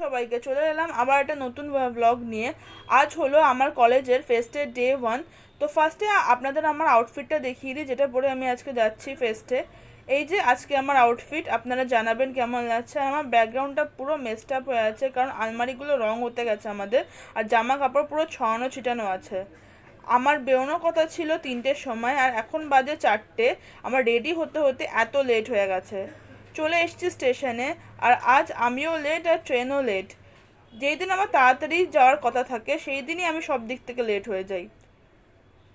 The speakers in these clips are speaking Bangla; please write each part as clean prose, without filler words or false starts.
সবাইকে চলে এলাম আবার একটা নতুন ব্লগ নিয়ে। আজ হলো আমার কলেজের ফেস্টের ডে 1। তো ফার্স্টে আপনাদের আমার আউটফিটটা দেখিয়ে দিই, যেটা পরে আমি আজকে যাচ্ছি ফেস্টে। এই যে আজকে আমার আউটফিট, আপনারা জানাবেন কেমন লাগছে। আমার ব্যাকগ্রাউন্ডটা পুরো মেসড আপ হয়ে আছে, কারণ আলমারিগুলো রং হতে গেছে আমাদের, আর জামা কাপড় পুরো ছড়ানো ছিটানো আছে। আমার বেরোনোর কথা ছিল 3টের সময়, আর এখন বাজে 4টে। আমার রেডি হতে হতে এত লেট হয়ে গেছে। চলে এসেছি স্টেশনে, আর আজ আমিও লেট আর ট্রেনও লেট। যেই দিন আমার তাড়াতাড়ি যাওয়ার কথা থাকে সেই দিনই আমি সব দিক থেকে লেট হয়ে যাই।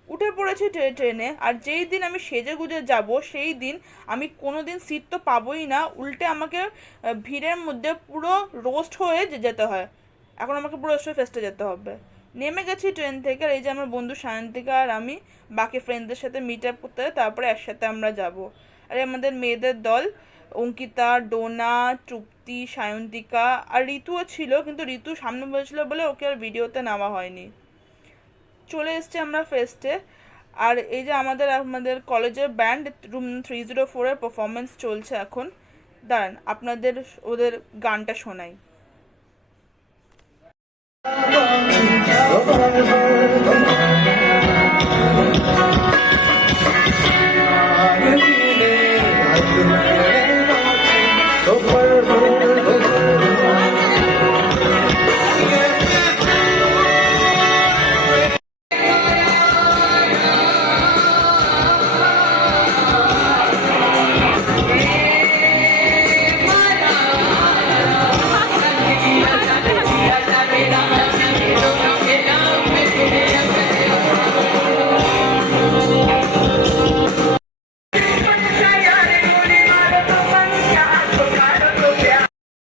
উঠে পড়েছি ট্রেনে, আর যেই দিন আমি সেজে গুজে যাব সেই দিন আমি কোনো দিন সিট তো পাবোই না, উল্টে আমাকে ভিড়ের মধ্যে পুরো রোস্ট হয়ে যেতে হয়। এখন আমাকে পুরো রোস্ট হয়ে ফেস্টে যেতে হবে। নেমে গেছি ট্রেন থেকে, আর এই যে আমার বন্ধু সায়ন্তিকা আর আমি বাকি ফ্রেন্ডদের সাথে মিট আপ করতে হবে, তারপরে একসাথে আমরা যাব। আর আমাদের মেয়েদের দল অঙ্কিতা, ডোনা, তৃপ্তি, সায়ন্তিকা আর ঋতুও ছিল, কিন্তু ঋতু সামনে বলেছিল বলে ওকে আর ভিডিওতে নেওয়া হয়নি। চলে এসছি আমরা ফেস্টে। আর এই যে আমাদের আমাদের কলেজের ব্যান্ড রুম 304-এর পারফরমেন্স চলছে এখন। দাঁড়ান আপনাদের ওদের গানটা শোনাই।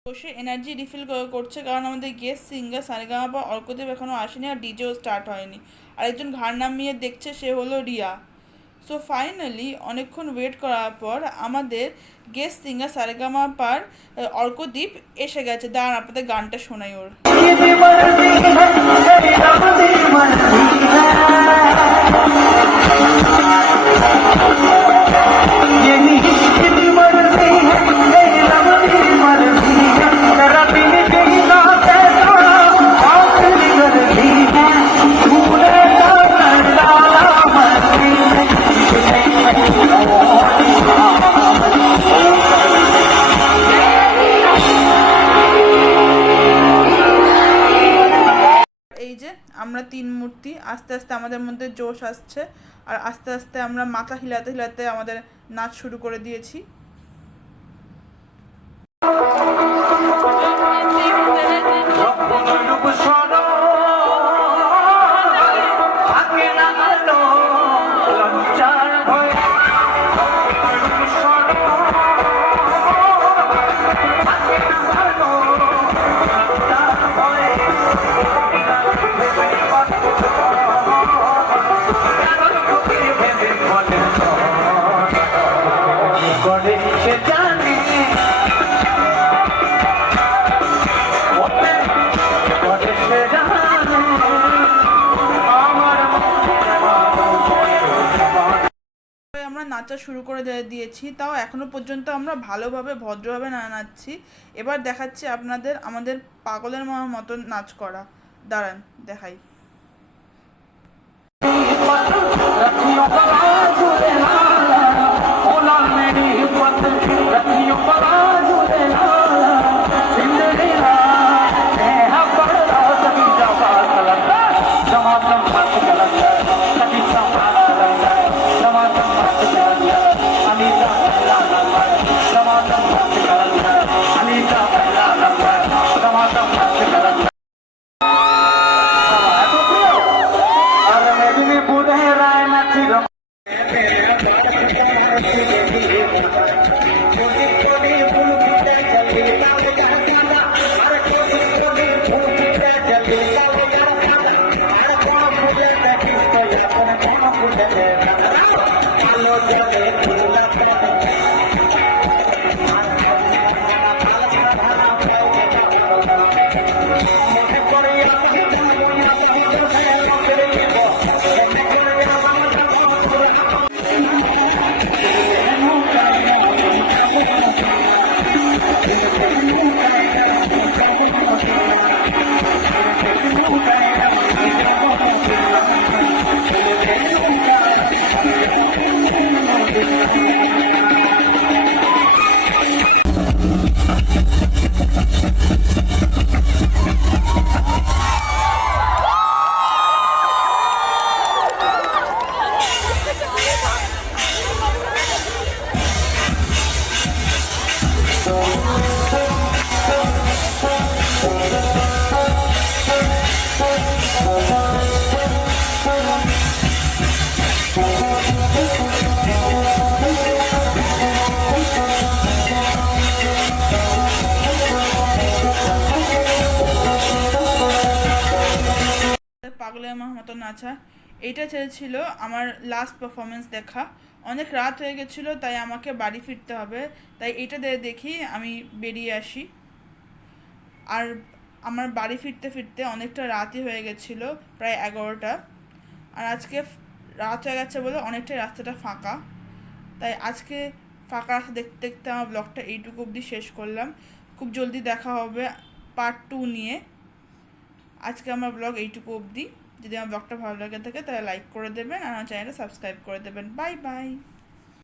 বসে এনার্জি রিফিল করছে, কারণ আমাদের গেস্ট সিঙ্গার সারেগামাপা অর্কদেব এখনও আসেনি, আর ডিজেও স্টার্ট হয়নি। আর একজন ঘাড় নামিয়ে দেখছে, সে হলো রিয়া। সো ফাইনালি অনেকক্ষণ ওয়েট করার পর আমাদের গেস্ট সিঙ্গার সারেগামাপার অর্কদীপ এসে গেছে। দাঁড়ান আপনাদের গানটা শোনাই ওর। এই যে আমরা 3 মূর্তি, আস্তে আস্তে আমাদের মধ্যে জোশ আসছে, আর আস্তে আস্তে আমরা মাথা হিলাতে হিলাতে আমাদের নাচ শুরু করে দিয়েছি। আমরা নাচা শুরু করে দিয়েছি, তাও এখনো পর্যন্ত আমরা ভালোভাবে ভদ্রভাবে নাচছি। এবার দেখাচ্ছি আপনাদের আমাদের পাগলের মতন নাচ করা। দাঁড়ান দেখাই। পাগলের মতো নাচা। এইটা ছিল আমার লাস্ট পারফরমেন্স দেখা। অনেক রাত হয়ে গেছিলো, তাই আমাকে বাড়ি ফিরতে হবে, তাই এইটা দেখি আমি বেরিয়ে আসি। আর আমার বাড়ি ফিরতে ফিরতে অনেকটা রাতই হয়ে গেছিলো, প্রায় 11টা। আর আজকে রাত হয়ে গেছে বলে অনেকটাই রাস্তাটা ফাঁকা, তাই আজকে ফাঁকা রাস্তা দেখতে দেখতে আমার ব্লগটা এইটুকু অবধি শেষ করলাম। খুব জলদি দেখা হবে পার্ট 2 নিয়ে। আজকে আমার ব্লগ এইটুকু অবধি। যদি আমার ব্লগটা ভালো লাগে থাকে তাহলে লাইক করে দেবেন আর আমার চ্যানেলটা সাবস্ক্রাইব করে দেবেন। Bye bye.